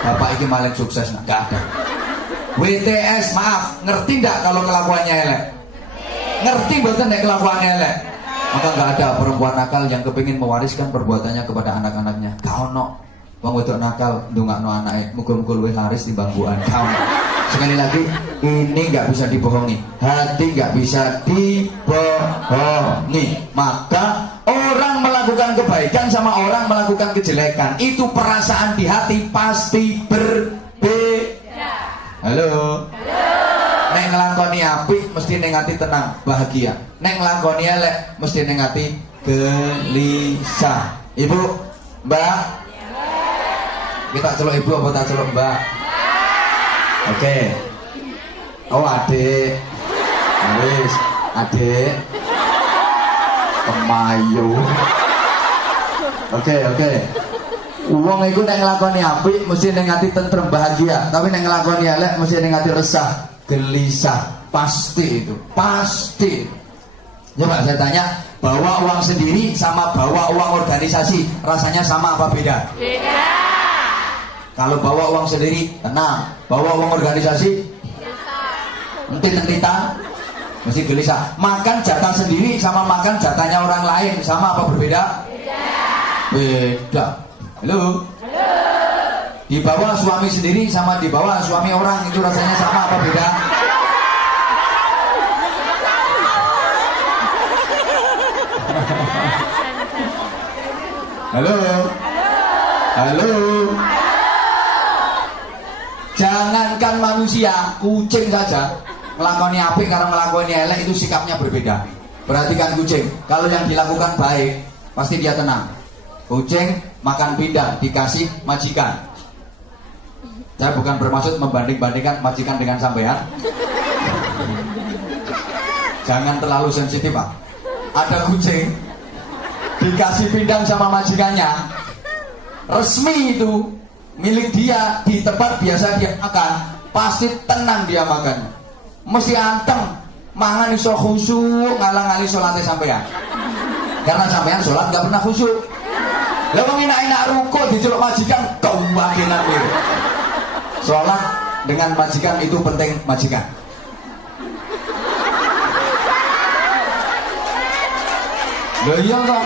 bapak ini maling sukses, nah, gak ada. WTS, maaf, ngerti ndak kalau kelakuannya elek? Ngerti betul nek kelakuannya elek? Maka nggak ada perempuan nakal yang kepingin mewariskan perbuatannya kepada anak-anaknya. Kau no, wong wedok nakal ndongakno anake, mukul-mukul luwih laris timbang buan. Kau. Sekali lagi, ini nggak bisa dibohongi. Hati nggak bisa dibohongi. Maka orang melakukan kebaikan sama orang melakukan kejelekan, itu perasaan di hati pasti berbeda. Halo. Nek ngelakoni apik mesti ning ati tenang, bahagia. Nek ngelakoni elek mesti ning ati gelisah. Ibu, Mbak. Kita celuk ibu apa tak celuk Mbak? Oke. Oh, adik. Wis, adik. Kemayu. Oke. Wong iku nek nglakoni apik mesti ning ati tentrem bahagia, tapi nek nglakoni elek mesti ning ati resah, gelisah. Pasti itu, pasti. Coba saya tanya, bawa uang sendiri sama bawa uang organisasi rasanya sama apa beda? Beda. Kalau bawa uang sendiri tenang, bawa uang organisasi entit-entitan mesti gelisah. Makan jatah sendiri sama makan jatahnya orang lain sama apa berbeda? Beda. Halo. Di bawah suami sendiri sama di bawah suami orang itu rasanya sama apa beda? Halo. Jangankan manusia, kucing saja ngelakoni apik karena ngelakoni elek itu sikapnya berbeda. Perhatikan kucing, kalau yang dilakukan baik pasti dia tenang. Kucing makan pindang dikasih majikan. Saya bukan bermaksud membanding-bandingkan majikan dengan sampean. Jangan terlalu sensitif, Pak. Ada kucing dikasih pindang sama majikannya, resmi itu milik dia, di tempat biasa dia makan, pasti tenang dia makan. Mesti anteng, mangan iso khusyuk, ngalang-ngali sholatnya sampean. Karena sampean sholat gak pernah khusyuk. Lah wong enak-enak ruko diceluk majikan kewakilan dia. Sholat dengan majikan itu penting majikan. Loh iya kok.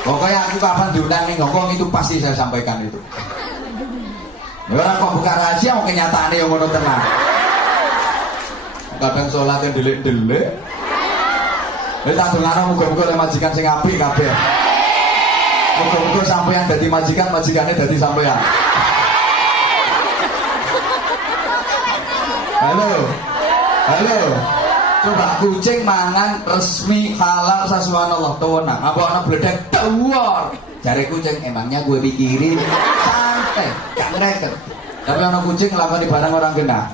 Pokoknya aku kapan diundang nih ngomong itu pasti saya sampaikan itu. Orang kok buka rahasia mau kenyataannya yang ngono tenang. Kadang sholat yang delik-delik. Wis tak dongano muga-muga oleh majikan sing apik kabeh. Muga-muga sampeyan dadi majikan, majikane dadi sampeyan. Halo. Coba kucing mangan resmi halal sasuwanallah tuwenang. Apa ana bledek tuwor. Jare kucing emangnya gue pikirin santai, gak ngereken. Tapi ana kucing nglakoni barang orang genah.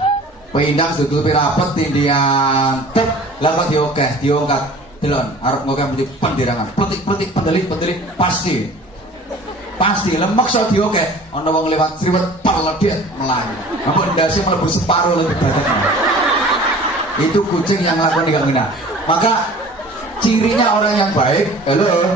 Pindang ditutupi rapet tindian tek, lah kok diokeh, diongkat. Delon arep ngokeh mesti pendirangan. Petik pendelik pasti. Pasti lemak so diokeh. Ana wong lewat sriwet peledet melayu. Ampun ndase mlebu separo lebih badan. Itu kucing yang lakoni gak ngena. Maka cirinya orang yang baik, halo.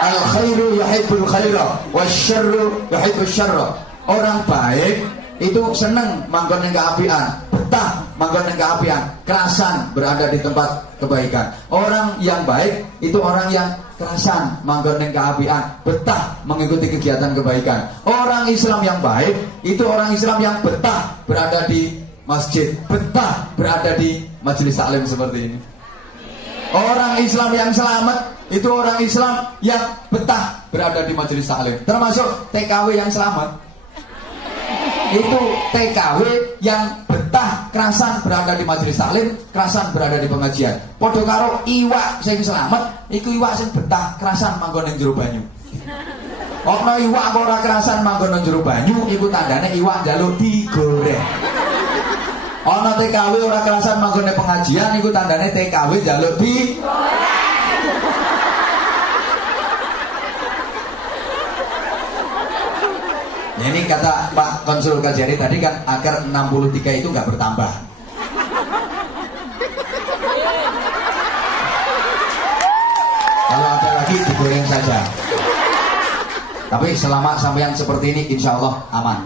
Al khairu yuhibbul khaira wasyarru yuhibbus syarra. Orang baik itu seneng manggon ning keapian, betah manggon ning keapian, kerasan berada di tempat kebaikan. Orang yang baik itu orang yang kerasan manggon ning keapian, betah mengikuti kegiatan kebaikan. Orang Islam yang baik itu orang Islam yang betah berada di masjid, betah berada di majelis taklim seperti ini. Orang Islam yang selamat itu orang Islam yang betah berada di majelis taklim. Termasuk TKW yang selamat. Itu TKW yang betah kerasan berada di majelis taklim, kerasan berada di pengajian. Padha karo iwak sing selamat, iku iwak sing betah kerasan manggon ning jero banyu. Ana iwak ora kerasan manggon ning jero banyu, iku tandane iwak njaluk digoreng. Ana TKW ora kerasan manggone pengajian iku tandane TKW njaluk di. Ya, ini kata Pak Konsul Kajari tadi kan akar 63 itu nggak bertambah. Kalau ada lagi digoreng saja. Tapi selama sampean seperti ini insya Allah aman.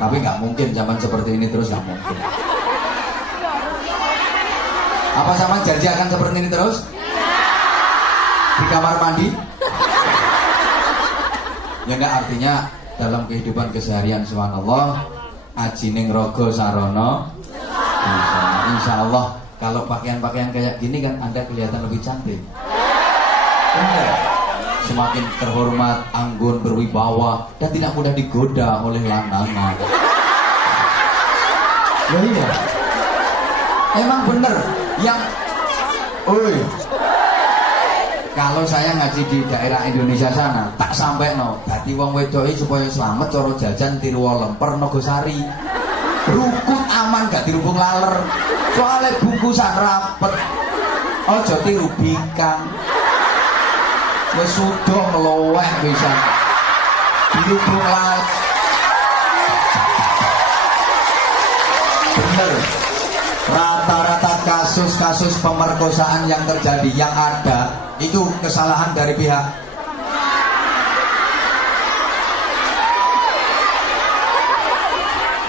Tapi nggak mungkin zaman seperti ini terus, nggak mungkin. Apa sama janji akan seperti ini terus? Di kamar mandi? Ya enggak, artinya dalam kehidupan keseharian subhanallah ajining rogo sarono. Insya Allah kalau pakaian-pakaian kayak gini kan Anda kelihatan lebih cantik. Benar. Semakin terhormat, anggun, berwibawa dan tidak mudah digoda oleh lanangan. Ya iya. Emang bener yang kalau saya ngaji di daerah Indonesia sana, tak sampai dadi wong wedok supaya selamat cara jajan tiru lemper Nogosari. Rukun aman gak dirubung laler. Soalnya bungkusan rapet. Ojo tiru bikang. Ya sudah ngelowek bisa. Dirubung laler. Bener. Rata-rata kasus-kasus pemerkosaan yang terjadi yang ada itu kesalahan dari pihak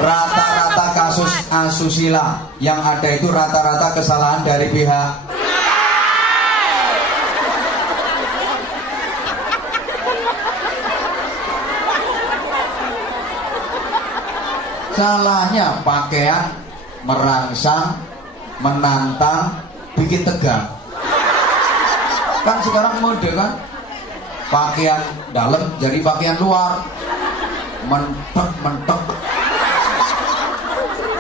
rata-rata kasus asusila yang ada itu rata-rata kesalahan dari pihak salahnya pakaian merangsang, menantang, bikin tegang. Kan sekarang mode kan pakaian dalam jadi pakaian luar, mentok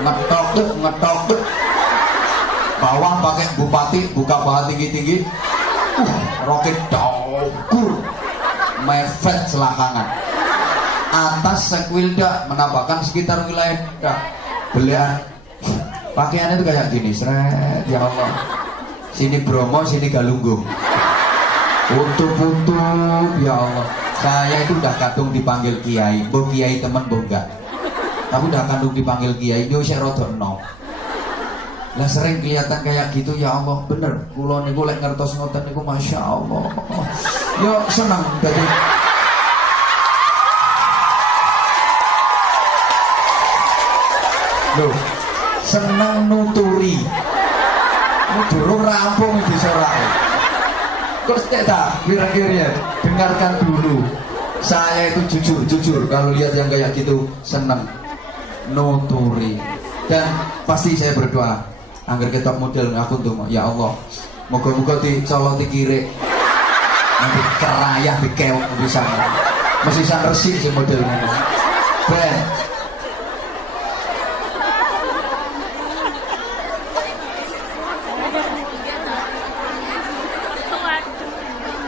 ngetok bawah pakai bupati buka paha tinggi roket daukur mepet selakangan, atas sekwilda menampakkan sekitar wilayah belian. Pakaiannya itu kayak gini, seret, ya Allah. Sini Bromo, sini Galunggung. Putu-putu, ya Allah. Saya itu udah kadung dipanggil kiai, boh kiai temen boh enggak. Tapi udah kadung dipanggil kiai, dia usah rodok no. Lah sering kelihatan kayak gitu, ya Allah, bener. Kulo niku lek ngertos ngoten niku masya Allah. Yo senang jadi. Loh, senang nuturi. Durung rampung di sorak. Terus tak, kira-kira dengarkan dulu. Saya itu jujur kalau lihat yang kayak gitu senang nuturi. Dan pasti saya berdoa agar kita model aku tuh, ya Allah, moga-moga dicoloti kiri. Nanti kerayah dikewok bisa. Masih sangat resik sih modelnya. Ben.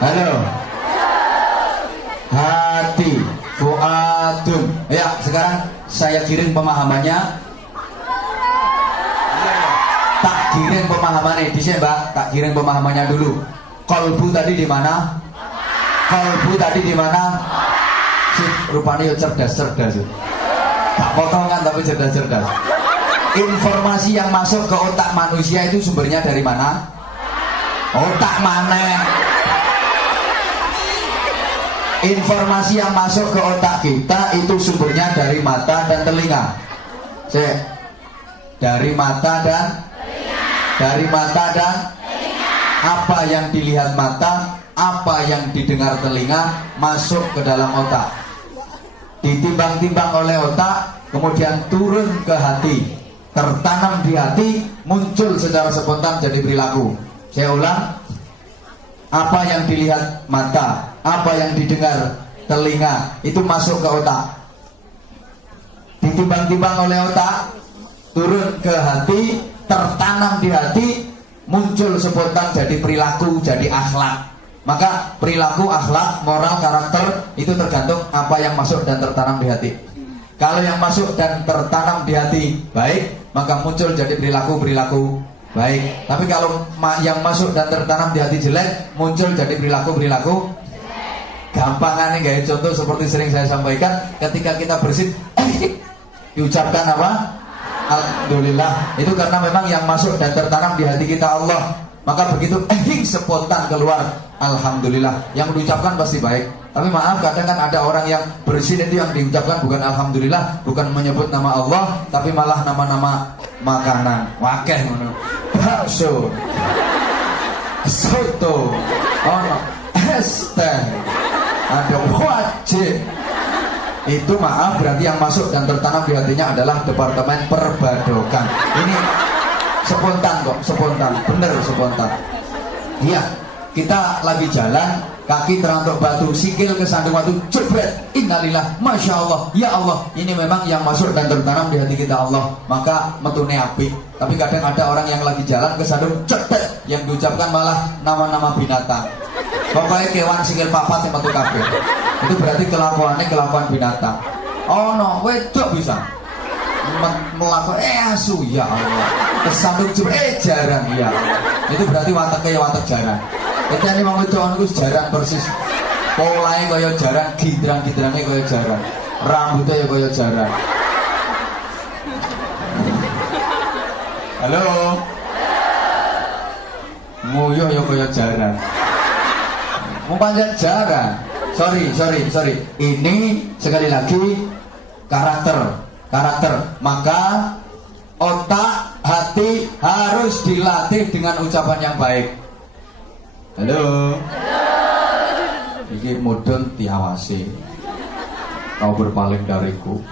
Halo. Hati, fuadun. Ya, sekarang saya kirim pemahamannya. Tak kirim pemahamannya di sini, Mbak. Tak kirim pemahamannya dulu. Kolbu tadi di mana? Kolbu tadi di mana? Rupanya cerdas-cerdas. Tak potongan tapi cerdas-cerdas. Informasi yang masuk ke otak manusia itu sumbernya dari mana? Otak mana? Informasi yang masuk ke otak kita itu sumbernya dari mata dan telinga. Dari mata dan dari mata dan apa yang dilihat mata, apa yang didengar telinga masuk ke dalam otak. Ditimbang-timbang oleh otak, kemudian turun ke hati, tertanam di hati, muncul secara spontan jadi perilaku. Saya ulang. Apa yang dilihat mata, apa yang didengar telinga itu masuk ke otak. Ditimbang-timbang oleh otak, turun ke hati, tertanam di hati, muncul spontan jadi perilaku, jadi akhlak. Maka perilaku, akhlak, moral, karakter itu tergantung apa yang masuk dan tertanam di hati. Kalau yang masuk dan tertanam di hati baik, maka muncul jadi perilaku baik. Tapi kalau yang masuk dan tertanam di hati jelek, muncul jadi perilaku gampangannya gaya contoh seperti sering saya sampaikan, ketika kita bersin diucapkan apa? Alhamdulillah. Itu karena memang yang masuk dan tertanam di hati kita Allah. Maka begitu spontan keluar, alhamdulillah. Yang diucapkan pasti baik. Tapi maaf, kadang kan ada orang yang bersin itu yang diucapkan bukan alhamdulillah, bukan menyebut nama Allah, tapi malah nama-nama makanan. Wakeh ngono. Bakso, soto, ono es teh, ada wajib. Itu maaf, berarti yang masuk dan tertanam di hatinya adalah departemen perbadokan. Ini spontan kok, spontan, bener spontan. Iya, kita lagi jalan, kaki terantuk batu, sikil kesandung batu, jebret, innalillah, masya Allah, ya Allah. Ini memang yang masuk dan tertanam di hati kita Allah, maka metune apik. Tapi kadang ada orang yang lagi jalan kesandung jebret, yang diucapkan malah nama-nama binatang. Pokoknya kewan sikil papat yang metu kabeh. Itu berarti kelakuannya kelakuan binatang. Oh no, wedok bisa melakukan asu, ya Allah. Kesandung jebret, jarang, ya. Itu berarti wataknya watak jarang. Itu ini mau ngecon itu jarang persis. Polanya kaya jarang, gidrang-gidrangnya kaya jarang, rambutnya ya kaya jarang. Halo. Nguyuh ya kaya jarang. Mau panjang jarang. Sorry. Ini sekali lagi karakter. Maka otak, hati harus dilatih dengan ucapan yang baik. Halo. Iki mudun diawasi. Kau berpaling dariku.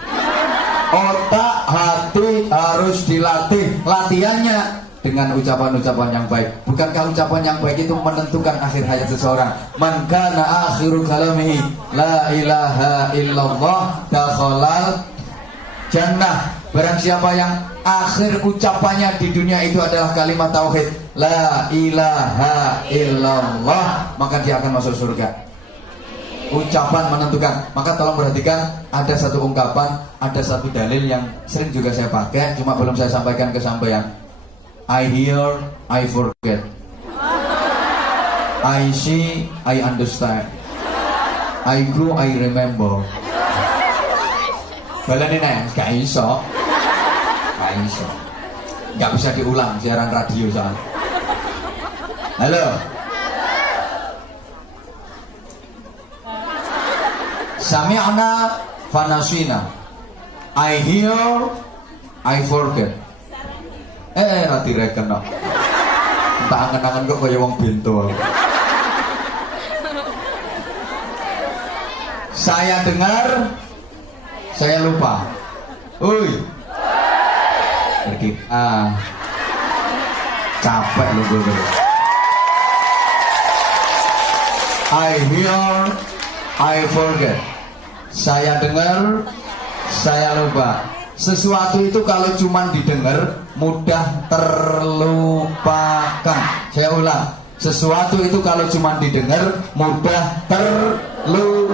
Otak, hati harus dilatih. Latihannya dengan ucapan-ucapan yang baik. Bukankah ucapan yang baik itu menentukan akhir hayat seseorang? Man kana akhiru kalamihi la ilaha illallah dakhalal jannah. Barang siapa yang akhir ucapannya di dunia itu adalah kalimat tauhid, la ilaha illallah, maka dia akan masuk surga. Ucapan menentukan. Maka tolong perhatikan, ada satu ungkapan, ada satu dalil yang sering juga saya pakai, cuma belum saya sampaikan ke sampean. I hear, I forget. I see, I understand. I go, I remember. Balane nek gak iso. Gak bisa diulang siaran radio soalnya. Halo. Sami'na fanasina. I hear, I forget. Rati reken kok. Tak angen-angen kok kaya wong bento. Saya dengar, saya lupa. Pergi. Capek lu gue. I hear, I forget. Saya dengar, saya lupa. Sesuatu itu kalau cuma didengar mudah terlupakan. Saya ulang. Sesuatu itu kalau cuma didengar mudah terlupakan.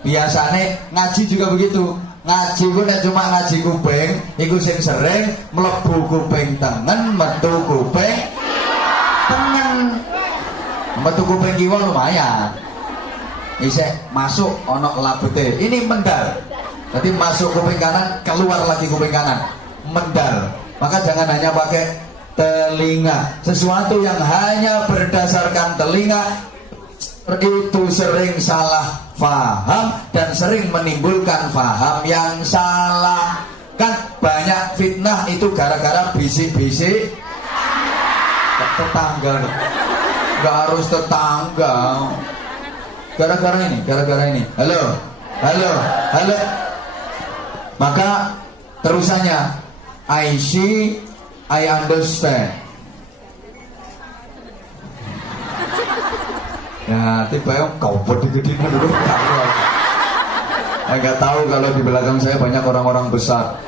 Biasanya ngaji juga begitu. Ngaji ku nek cuma ngaji kuping, iku sing sering mlebu kuping tengen, metu kuping tengen. Metu kuping kiwa lumayan. Isek masuk ono labete. Ini mendal. Jadi masuk kuping kanan, keluar lagi kuping kanan. Mendal. Maka jangan hanya pakai telinga. Sesuatu yang hanya berdasarkan telinga itu sering salah faham dan sering menimbulkan faham yang salah. Kan banyak fitnah itu gara-gara bisik-bisik tetangga. Gak harus tetangga. Gara-gara ini. Halo. Maka terusannya I see, I understand. Ya, tiba-tiba kau gede-gedein dulu. Enggak tahu kalau di belakang saya banyak orang-orang besar.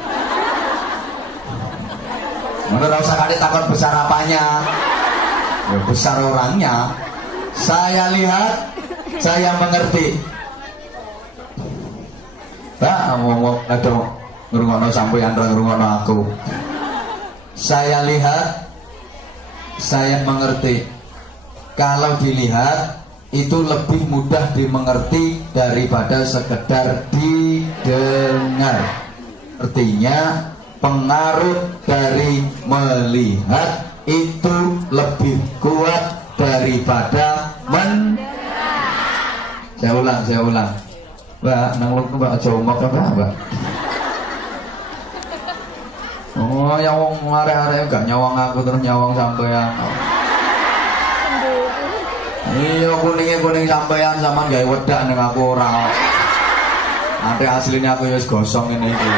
Mana usah kali takut besar apanya? Ya, besar orangnya. Saya lihat, saya mengerti. Pak, ngomong ada ngrungokno sampeyan ra ngrungokno aku. Saya lihat, saya mengerti. Kalau dilihat itu lebih mudah dimengerti daripada sekedar didengar. Artinya pengaruh dari melihat itu lebih kuat daripada Saya ulang. Mbak, nang lu Mbak aja omong apa, Mbak? Oh, yang wong arek-arek gak nyawang aku terus nyawang sampean. Iya, kuning sampean sampean gawe wedak ning aku ora. Nanti aslinya aku wis gosong ini iki.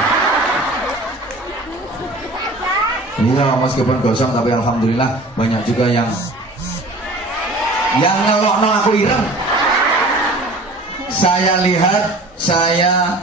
Iya, meskipun gosong tapi alhamdulillah banyak juga yang ngelokno aku ireng. Saya lihat, saya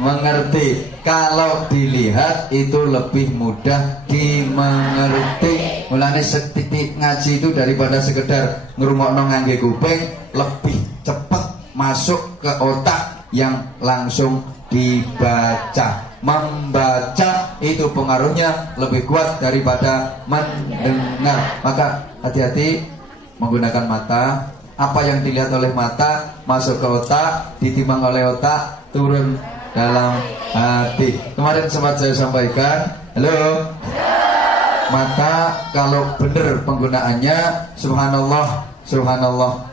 mengerti. Kalau dilihat itu lebih mudah dimengerti. Mulane setitik ngaji itu daripada sekedar ngrungokno ngangge kuping, lebih cepat masuk ke otak yang langsung dibaca. Membaca itu pengaruhnya lebih kuat daripada mendengar. Maka hati-hati menggunakan mata. Apa yang dilihat oleh mata masuk ke otak, ditimbang oleh otak, turun dalam hati. Kemarin sempat saya sampaikan, halo, mata kalau benar penggunaannya, subhanallah,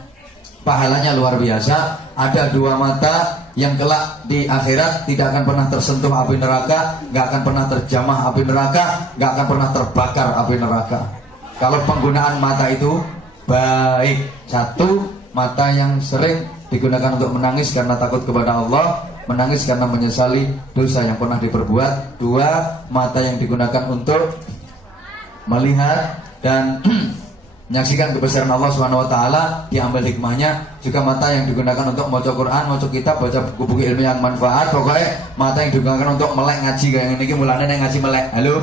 pahalanya luar biasa. Ada dua mata yang kelak di akhirat tidak akan pernah tersentuh api neraka, gak akan pernah terjamah api neraka, gak akan pernah terbakar api neraka. Kalau penggunaan mata itu baik. Satu, mata yang sering digunakan untuk menangis karena takut kepada Allah, menangis karena menyesali dosa yang pernah diperbuat. Dua, mata yang digunakan untuk melihat dan menyaksikan kebesaran Allah SWT, diambil hikmahnya. Juga mata yang digunakan untuk baca Quran, baca kitab, baca buku-buku ilmu yang manfaat. Pokoknya mata yang digunakan untuk melek ngaji kayak ini, mulanya yang ngaji melek. Halo?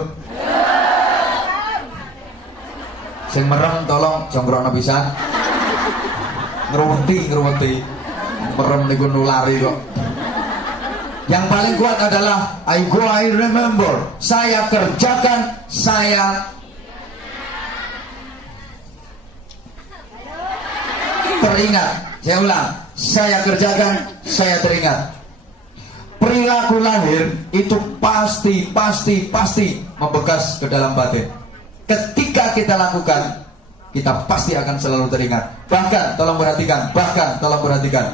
Sing merem tolong jongkrokno pisan. Ngeruweti. Merem niku nulari kok. Yang paling kuat adalah I remember. Saya kerjakan, saya teringat. Saya ulang. Saya kerjakan, saya teringat. Perilaku lahir itu pasti membekas ke dalam batin. Ketika kita lakukan, kita pasti akan selalu teringat. Bahkan, tolong perhatikan,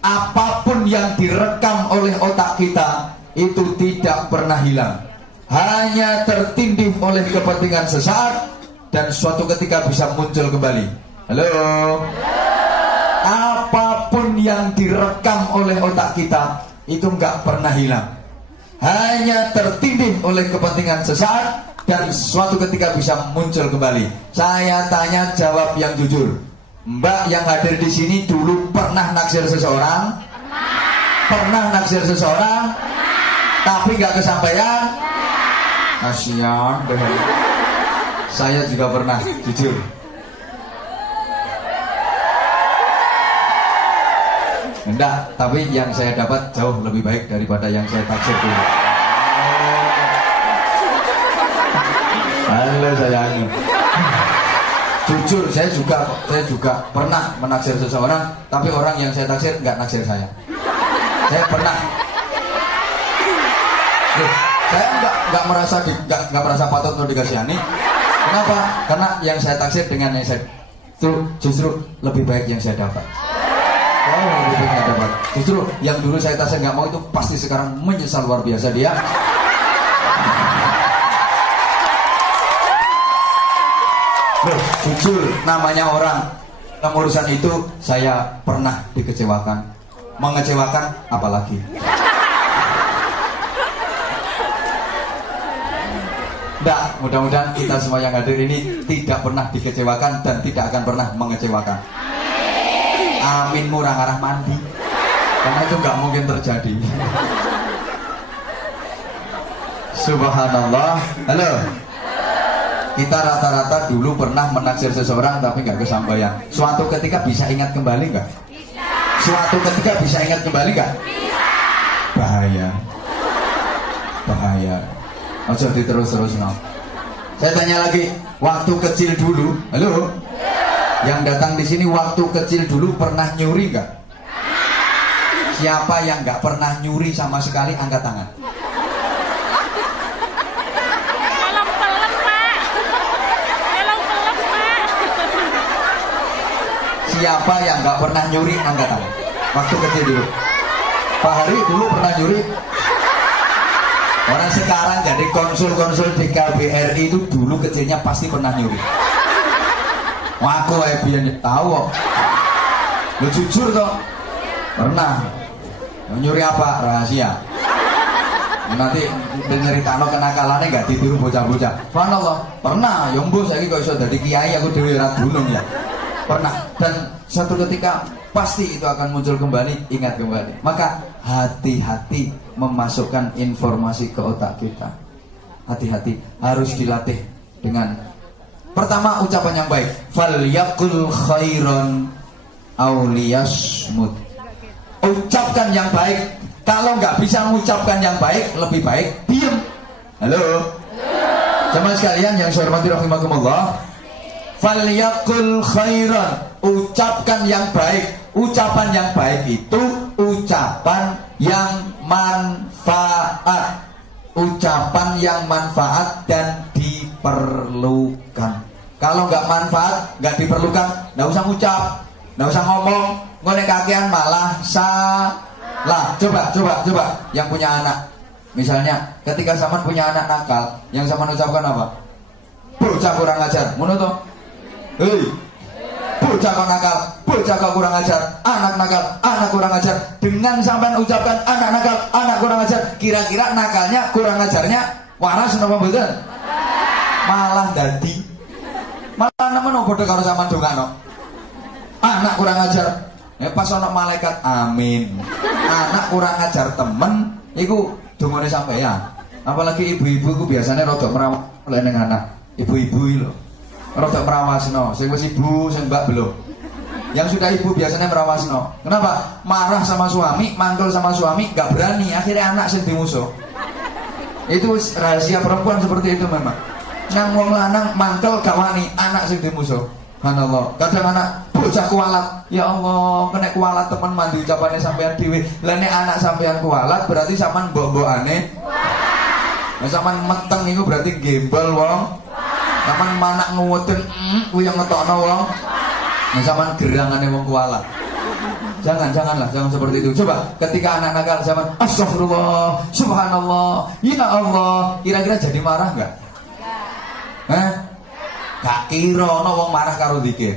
apapun yang direkam oleh otak kita itu tidak pernah hilang. Hanya tertindih oleh kepentingan sesaat dan suatu ketika bisa muncul kembali. Halo? Apapun yang direkam oleh otak kita itu nggak pernah hilang. Hanya tertindih oleh kepentingan sesaat dan suatu ketika bisa muncul kembali. Saya tanya, jawab yang jujur. Mbak yang hadir di sini dulu pernah naksir seseorang? Pernah naksir seseorang? Tapi nggak kesampaian? Kasihan deh. Saya juga pernah, jujur. Enggak, tapi yang saya dapat jauh lebih baik daripada yang saya taksir dulu. Halo sayang. Jujur, saya juga pernah menaksir seseorang, tapi orang yang saya taksir nggak naksir saya. Saya pernah. Saya nggak merasa patut untuk dikasihani. Kenapa? Karena yang saya taksir dengan yang saya itu justru lebih baik yang saya dapat. Oh, lebih baik yang dapat. Justru yang dulu saya taksir nggak mau itu pasti sekarang menyesal luar biasa dia. Loh, jujur, namanya orang dalam urusan itu saya pernah dikecewakan. Mengecewakan apalagi. Nggak, mudah-mudahan kita semua yang hadir ini tidak pernah dikecewakan dan tidak akan pernah mengecewakan. Amin murah arah mandi. Karena itu nggak mungkin terjadi. Subhanallah. Halo. Kita rata-rata dulu pernah menaksir seseorang tapi nggak kesampaian. Suatu ketika bisa ingat kembali nggak? Suatu ketika bisa ingat kembali nggak? Bahaya. Ojo diterus-terus no. Saya tanya lagi, waktu kecil dulu, halo? Yang datang di sini waktu kecil dulu pernah nyuri nggak? Siapa yang nggak pernah nyuri sama sekali angkat tangan? Siapa yang nggak pernah nyuri angkat tangan? Waktu kecil dulu. Pak Hari dulu pernah nyuri. Orang sekarang jadi konsul-konsul di KBRI itu dulu kecilnya pasti pernah nyuri. Wah, aku biar tahu kok. Lu jujur toh? Pernah. Nyuri apa? Rahasia. Nanti nyeritakno kenakalannya nggak ditiru bocah-bocah. Subhanallah, pernah. Yang mbok saiki kok iso dadi kiai aku dhewe ra gunung ya. Pernah. Dan satu ketika pasti itu akan muncul kembali, ingat kembali. Maka hati-hati memasukkan informasi ke otak kita. Hati-hati, harus dilatih dengan pertama ucapan yang baik. Falyaqul khairan aw liyasmut. Ucapkan yang baik. Kalau nggak bisa mengucapkan yang baik, lebih baik diam. Halo. Jemaah sekalian yang saya hormati rahimakumullah. Falyaqul khairan. Ucapkan yang baik. Ucapan yang baik itu ucapan yang manfaat. Ucapan yang manfaat dan diperlukan. Kalau nggak manfaat, nggak diperlukan, nggak usah ngucap, nggak usah ngomong. Ngone kakean malah salah. Coba yang punya anak. Misalnya ketika zaman punya anak nakal, yang zaman ucapkan apa? Bocah kurang ajar. Ngono to? Hei. Bocah kok nakal, bocah kok kurang ajar, anak nakal, anak kurang ajar. Dengan sampean ucapkan anak nakal, anak kurang ajar, kira-kira nakalnya, kurang ajarnya waras napa mboten? Malah dadi. Malah nemen padha karo sampean dongakno. Anak kurang ajar. Pas ana malaikat amin. Anak kurang ajar temen iku dongane sampeyan. Apalagi ibu-ibu ku biasanya rada merawat ning anak. Ibu-ibu iki lho. Rada merawasno, sing wis ibu, sing mbak belum. Yang sudah ibu biasanya merawasno. Kenapa? Marah sama suami, mangkel sama suami, gak berani, akhirnya anak sing dimusuh. Itu rahasia perempuan seperti itu memang. Nang wong lanang mangkel gak wani, anak sing dimusuh. Subhanallah. Kadang anak bocah kualat. Ya Allah, kena kualat teman mandi ucapannya sampean dhewe. Lah nek anak sampean kualat berarti sampean mbok-mbokane. Lah sampean meteng iku berarti gembel wong. Sampeyan manak nguweden kuwi yang ngetokno wong. Nah sampeyan gerangane wong kualat. Jangan seperti itu. Coba ketika anak nakal zaman astagfirullah, subhanallah, ya Allah, kira-kira jadi marah enggak? Hah? Gak kira ana wong marah karo zikir.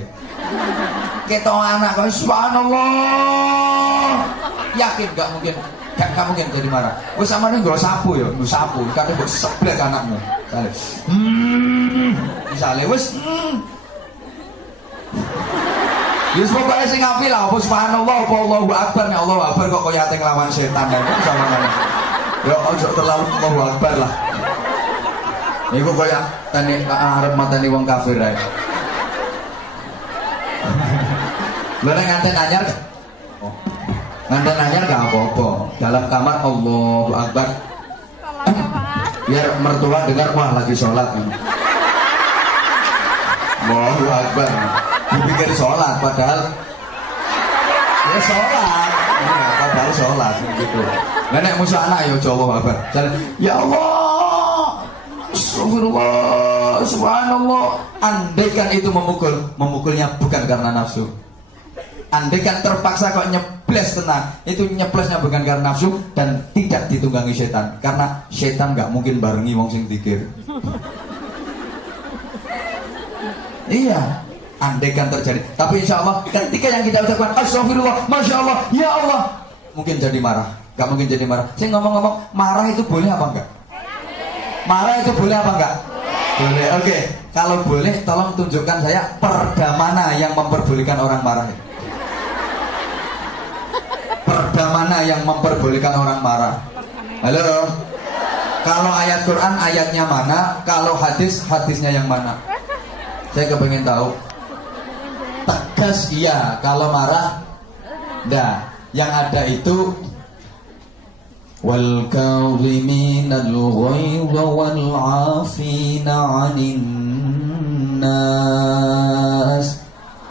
Ketok anak kok subhanallah. Yakin gak mungkin. Gak mungkin jadi marah. Wis sampeyan nggo sapu ya, nggo sapu, kadang mbok seblek anakmu. Misale wis Yus pokoknya sing apil lah, apa subhanallah, apa Allahu Akbar. Nek Allahu Akbar kok kaya ate nglawan setan kan sampeyan. Ya ojo terlalu Allahu Akbar lah. Niku kaya tani arep mateni wong kafir ae. Lha nek nganten anyar nganten anyar gak apa-apa. Dalam kamar Allahu Akbar. Biar mertua dengar wah lagi sholat kan. Allahu Akbar. Dipikir sholat padahal ya sholat. Ya, padahal sholat gitu. Nenek musuh anak ya Jawa Akbar. Ya Allah. Astagfirullah, subhanallah. Andaikan itu memukulnya bukan karena nafsu. Andaikan terpaksa kok nyebles tenang, itu nyeblesnya bukan karena nafsu dan tidak ditunggangi setan. Karena setan gak mungkin barengi wong sing zikir. Iya, andaikan terjadi. Tapi insya Allah ketika yang kita ucapkan astagfirullah, masya Allah, ya Allah, mungkin jadi marah. Gak mungkin jadi marah. Saya ngomong-ngomong, marah itu boleh apa enggak? Marah itu boleh apa enggak? Boleh. Oke, kalau boleh tolong tunjukkan saya perda mana yang memperbolehkan orang marah. Perda mana yang memperbolehkan orang marah? Halo? Kalau ayat Quran ayatnya mana? Kalau hadis hadisnya yang mana? Saya kepengen tahu. Tegas iya, kalau marah enggak. Yang ada itu wal kaziminal ghaidha wal 'afina 'anil nas.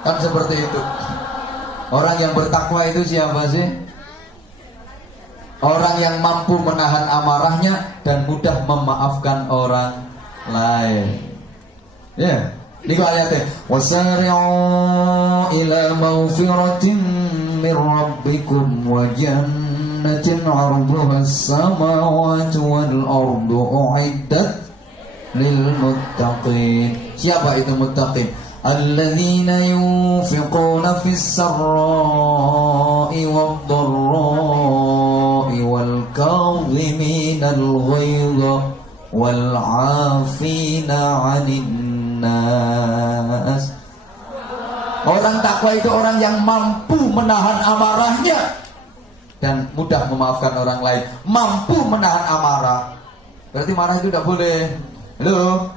Kan seperti itu. Orang yang bertakwa itu siapa sih? Orang yang mampu menahan amarahnya dan mudah memaafkan orang lain. Ya, Niku ayate wasari'u ila maghfiratin min rabbikum wa jannatin 'arduha as-samawati wal ardu u'iddat lil muttaqin. Siapa itu muttaqin? Alladzina yunfiquna fis sarra'i wad dharra'i wal kadhiminal ghaidha wal 'afina 'anil nas. Orang takwa itu orang yang mampu menahan amarahnya dan mudah memaafkan orang lain. Mampu menahan amarah. Berarti marah itu tidak boleh. Halo?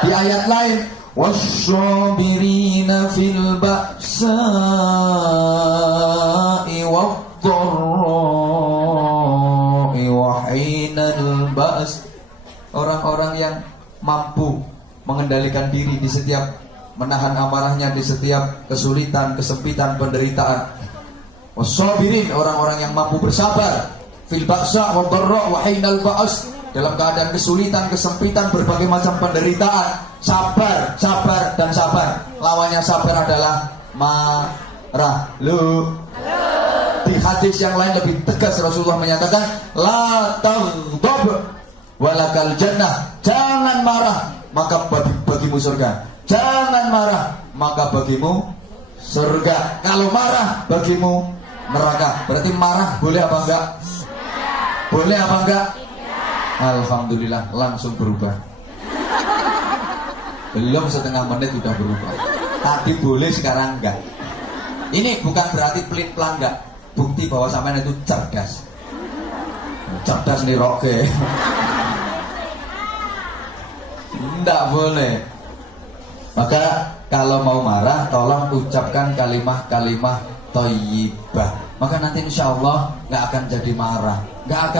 Di ayat lain, wasyabirina fil ba'sa'i wad-dharra'i wa hinal ba's. Orang-orang yang mampu mengendalikan diri di setiap menahan amarahnya di setiap kesulitan, kesempitan, penderitaan. Wassabirin, orang-orang yang mampu bersabar fil ba'sa' wad-dharra' wa hinal ba's, dalam keadaan kesulitan, kesempitan, berbagai macam penderitaan. Sabar, sabar dan sabar. Lawannya sabar adalah marah. Halo. Di hadis yang lain lebih tegas Rasulullah menyatakan la taghdab walakal jannah. Jangan marah, maka bagimu surga. Jangan marah, maka bagimu surga. Kalau marah, bagimu neraka. Berarti marah boleh apa enggak? Boleh apa enggak? Alhamdulillah, langsung berubah. Belum setengah menit sudah berubah. Tadi boleh, sekarang enggak. Ini bukan berarti pelin-pelan enggak. Bukti bahwa sampean itu cerdas. Cerdas nih roke. Enggak boleh. Maka kalau mau marah, tolong ucapkan kalimat-kalimat thayyibah. Maka nanti insya Allah nggak akan jadi marah, nggak akan